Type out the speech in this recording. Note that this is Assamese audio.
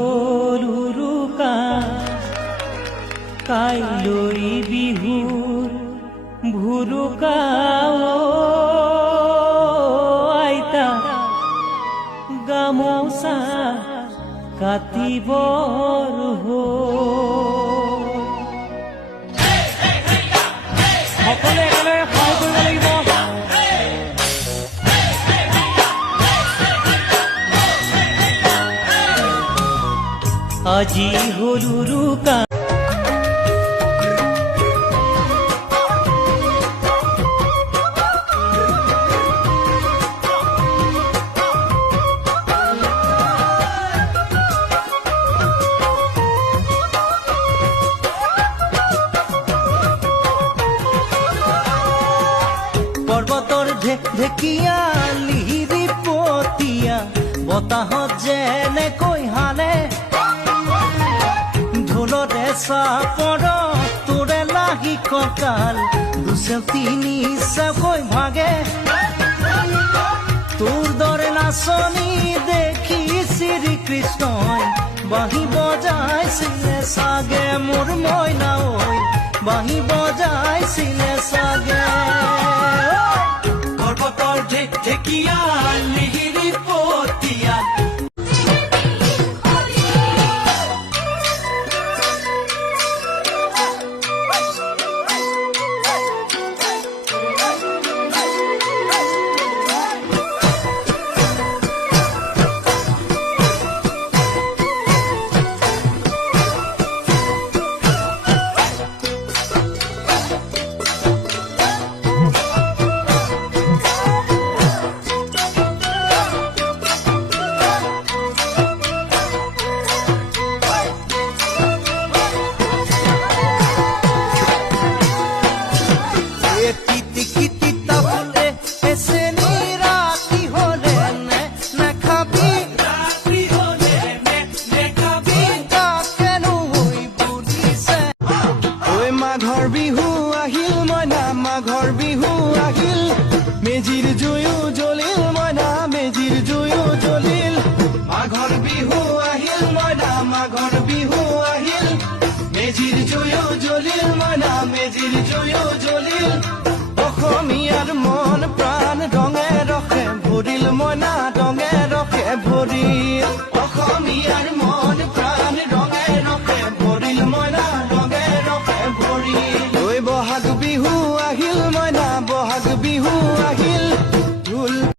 হ'ল উৰুকা কাইলৈ বিহুৰ ভুৰুকা আইতা গামোচা কাটিবৰ সকলোৱে একেলগে সহায় কৰিব লাগিব। আজি হ'ল উৰুকা পৰ্বতৰ ঢেকীয়া লিহিৰি পতীয়া বতাহত যেনেকৈ হালে ঢোলতে চাপৰ তোৰে লাগি কঁকাল দুচেও তিনি চেওকৈ ভাগে তোৰ দৰে নাচনি দেখি শ্ৰীকৃষ্ণই বাঁহী বজাইছিলে চাগে মোৰ মইনা ঐ বাঁহী বজাইছিলে চাগে পৰ্বতৰ ঢেকীয়া লিহিৰি পতীয়া মাঘৰ বিহু আহিল মইনা মাঘৰ বিহু আহিল মেজিৰ জুয়ো জ্বলিল মইনা মেজিৰ জুয়ো জ্বলিল মাঘৰ বিহু আহিল মইনা মাঘৰ বিহু আহিল মেজিৰ জুয়ো জ্বলিল মইনা মেজিৰ জুয়ো জ্বলিল অসমীয়াৰ মন প্ৰাণ ৰঙে ৰসে ভৰিল মইনা ৰঙে ৰসে ভৰিল